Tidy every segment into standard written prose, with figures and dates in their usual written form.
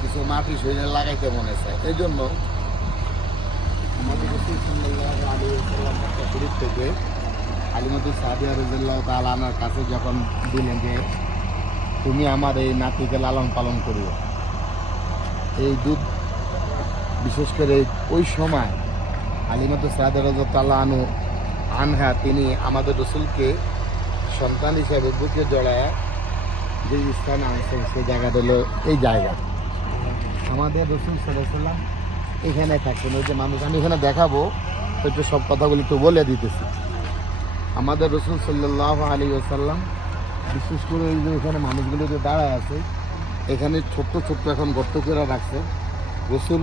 কিছু মাটি শরীরে লাগাইতে মনে চায়। এই জন্য আমাদের রাসূল সাল্লাল্লাহু আলাইহি ওয়াসাল্লাম মক্কা শরীফ থেকে হালিমাতুস সাদিয়া রাদিয়াল্লাহু তাআলা আনহার কাছে যখন দিলেন যে তুমি আমার এই নাতিকে লালন পালন করিও, এই দুধ বিশেষ করে ওই সময় হালিমাতুস সাদিয়া রাদিয়াল্লাহু আনহা তিনি আমাদের রাসূলকে সন্তান হিসেবে বুকে জড়ায় যে স্থানে আনছেন সেই জায়গাটা হলো এই জায়গা। আমাদের রাসূল সাল্লাল্লাহু আলাইহি ওয়াসাল্লাম এখানে থাকতেন। ওই যে মানুষ আমি এখানে দেখাবো, একটু সব কথাগুলি একটু বলে দিতেছি। আমাদের রাসূল সাল্লাল্লাহু আলাইহি ওয়াসাল্লাম বিশেষ করে এই যে এখানে মানুষগুলো যে দাঁড়ায় আছে, এখানে ছোট্ট ছোট্ট এখন গর্ত করে রাখছে। রাসূল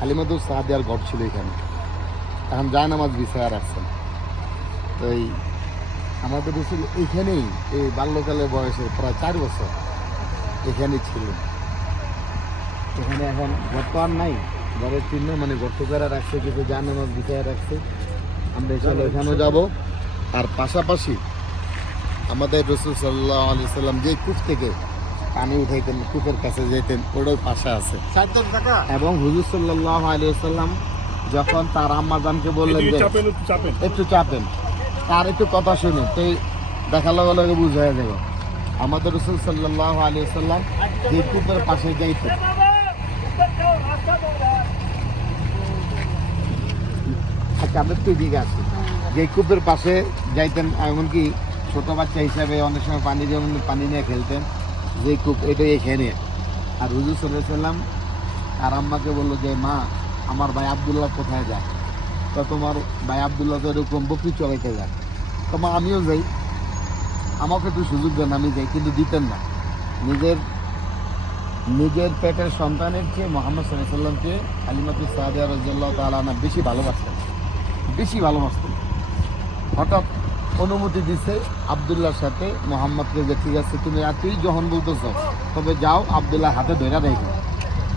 হালিমাতুস সাদিয়ার ঘর ছিল এখানে, এখন জায়নামাজ বিছায়া রাখছেন। তো এই আমাদের রাসূল এইখানেই এই বাল্যকালের বয়সে প্রায় 4 বছর এখানেই ছিলেন। এখানে এখন গর্ত আর নাই, ঘরের চিহ্ন মানে গর্ত করে রাখছে, কিছু জায়নামাজ বিছায়া রাখছে। আমরা এখানে এখানেও যাব। আর পাশাপাশি আমাদের রাসূল সাল্লাল্লাহু আলাইহি সাল্লাম যে কূপ থেকে পানি উঠাইতেন, কূপের কাছে যেতেন, ওটাও পাশে আছে। এবং হুজুর সাল্লাল্লাহু আলাইহি সাল্লাম যখন তার আম্মাজানকে বললেন যে একটু চাপেন, তার একটু কথা শুনুন, তো দেখালো বলে বুঝ হয়ে যাবে। আমাদের রাসূল সাল্লাল্লাহু আলাইহি সাল্লাম যে কূপের পাশে যাইতেন, আচ্ছা আমরা তো দিকে আছি, যে কূপের পাশে যাইতেন, এমনকি ছোটো বাচ্চা হিসাবে অনেক সময় পানি নিয়ে খেলতেন, যে কূপ এটাই এখানে। আর হুজুর সাল্লাল্লাহু আলাইহি সাল্লাম আর আম্মাকে বললো যে মা, আমার ভাই আব্দুল্লাহ কোথায় যায়? তো তোমার ভাই আব্দুল্লাহ তো এরকম বকরি চড়াইতে যায়, তোমার আমিও যাই, আমাকে একটু সুযোগ দেন, আমি যাই। কিন্তু দিতেন না। নিজের পেটের সন্তানের চেয়ে মুহাম্মদ সাল্লাল্লাহু আলাইহি সাল্লামকে হালিমাতুস সাদিয়া রাদিয়াল্লাহু তাআলা আনহা বেশি ভালোবাসতেন। হঠাৎ অনুমতি দিছে আব্দুল্লাহর সাথে মোহাম্মদকে যে ঠিক আছে তুমি তুই যখন বলতেছ তবে যাও, আব্দুল্লাহ হাতে ধরে রেখো।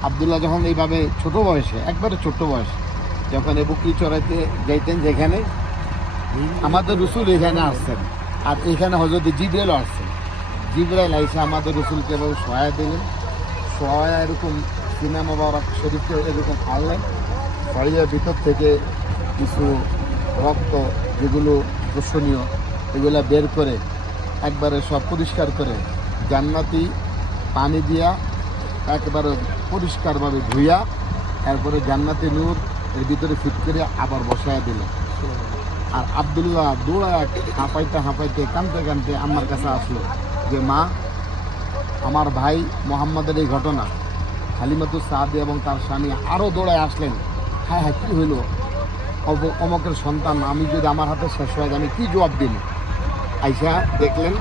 আব্দুল্লাহ যখন এইভাবে ছোট বয়সে, একবারে ছোট্ট বয়সে যখন এই বকরি চড়াইতে যাইতেন, যেখানে আমাদের রাসূল এখানে আসছেন, আর এখানে হযরত জিবরাইল আসছেন। জিবরাইল আইসা আমাদের রাসূলকে এভাবে সহায় দিলেন, সহায় এরকম সিনা মুবারক শরীফকে এরকম আনলেন, শরীরের ভিতর থেকে কিছু রক্ত যেগুলো দর্শনীয় এগুলো বের করে একবারে সব পরিষ্কার করে জান্নাতি পানি দিয়া একবারে পরিষ্কারভাবে ধুইয়া এরপরে জান্নাতি নূর এর ভিতরে ফিট করে আবার বসায়া দিল। আর আব্দুল্লাহ দৌড়ায় হাঁপাইতে কাঁদতে আমার কাছে আসলো যে মা, আমার ভাই মোহাম্মদের এই ঘটনা। হালিমাতুস সাদিয়া এবং তার স্বামী আরও দৌড়ায় আসলেন, হ্যাঁ কী হইল? অমকের সন্তান আমি যদি আমার হাতে শেষ হয়ে যায় আমি কী জবাব দিন? আইসা দেখলেন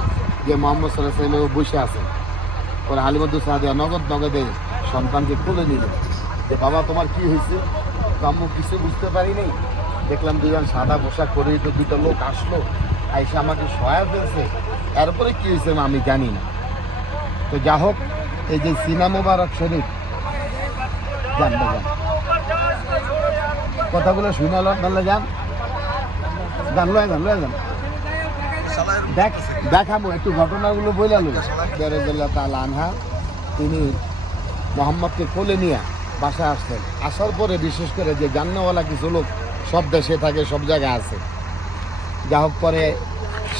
যে মুহাম্মদ সাল্লাল্লাহু আলাইহি ওয়াসাল্লাম বসে আছেন। পরে হালিমাতুস সাদিয়া নগদে সন্তানকে তুলে নিলেন যে বাবা তোমার কি হয়েছে? তো আম্মু কিছু বুঝতে পারি নাই, দেখলাম দুজন সাদা পোশাক পরে তো দুটো লোক আসলো, আইসা আমাকে সহায় ফেলছে, এরপরে কী হয়েছে আমি জানি না। তো যা হোক, এই যে সিনা মুবারক শরীফ কথাগুলো শুনালো, তাহলে যান দেখাবো একটু ঘটনাগুলো বইলালো। রাদিয়াল্লাহু তাআলা আনহা তিনি মোহাম্মদকে কোলে নিয়ে বাসায় আসলেন। আসার পরে বিশেষ করে যে জান্নাওয়ালা কিছু লোক সব দেশে থাকে, সব জায়গায় আছে, যা হোক পরে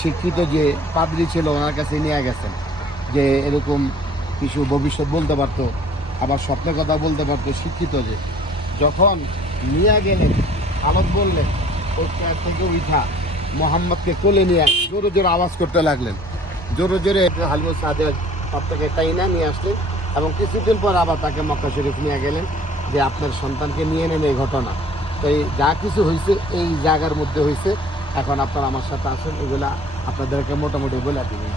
শিক্ষিত যে পাদ্রী ছিল ওনার কাছে নিয়ে গেছেন, যে এরকম কিছু ভবিষ্যৎ বলতে পারতো, আবার স্বপ্নের কথা বলতে পারতো, শিক্ষিত যে। যখন নিয়ে গেলেন আলোক বললেন, ওর চেয়ার থেকে উঠা মোহাম্মদকে কোলে নিয়ে জোরে জোরে আওয়াজ করতে লাগলেন, জোরে হালিমা সাদিয়া তার থেকে টাইনা নিয়ে আসলেন এবং কিছুদিন পর আবার তাকে মক্কা শরীফ নিয়ে গেলেন যে আপনার সন্তানকে নিয়ে নেন। এই ঘটনা তো এই যা কিছু হয়েছে এই জায়গার মধ্যে হয়েছে। এখন আপনারা আমার সাথে আসেন, এগুলা আপনাদেরকে মোটামুটি বলে দিবেন।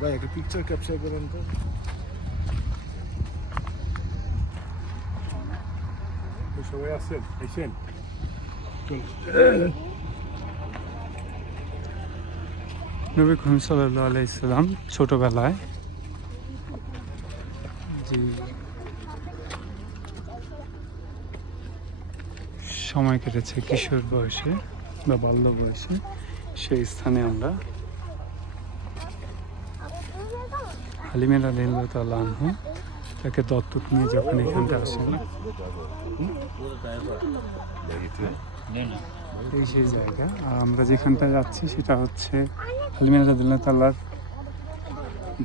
ভাই একটা পিকচার ক্যাপচার করেন তো। সবাই আসছেন, এসেন। নবী করিম সাল্লাল্লাহু আলাইহি সাল্লাম ছোটবেলায় যে সময় কেটেছে কিশোর বয়সে বা বাল্য বয়সে, সেই স্থানে আমরা হালিমা রাদিয়াল্লাহু তাআলা আনহু তাকে দত্তক নিয়ে যখন এখানটা আসেন, এই সেই জায়গা। আর আমরা যেখানটা যাচ্ছি সেটা হচ্ছে হালিমা রাদিয়াল্লাহু তাআলার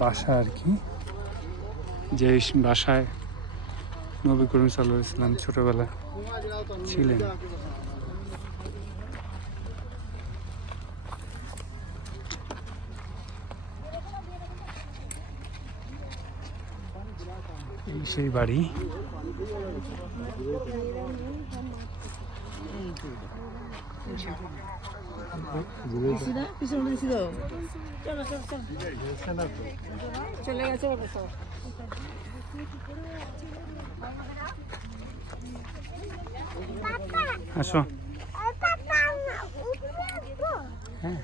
বাসা আর কি, যে বাসায় নবী করিম সাল্লাল্লাহু আলাইহি সাল্লাম ছোটবেলা ছিলেন। এই সেই বাড়ি। আসো। হ্যাঁ,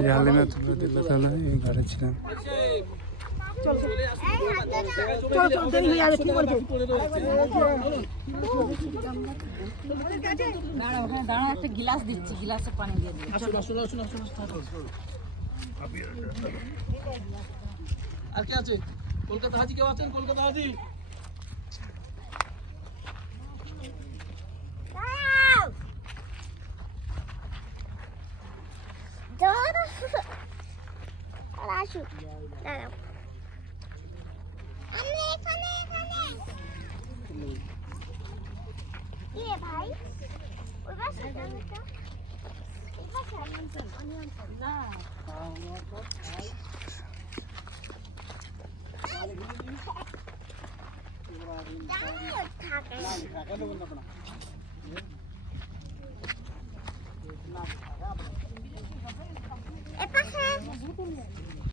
এই হালিমা রাদিয়াল্লাহু তাআলা এই ঘরে ছিলেন। দাঁড়া, একটা গিলাস দিচ্ছি, গিলাসে পানি দিয়ে দিই। আর কে আছে? কলকাতা হাজি কেউ আছেন? কলকাতা হাজি ভাই ওই বাসা না, এ পাশে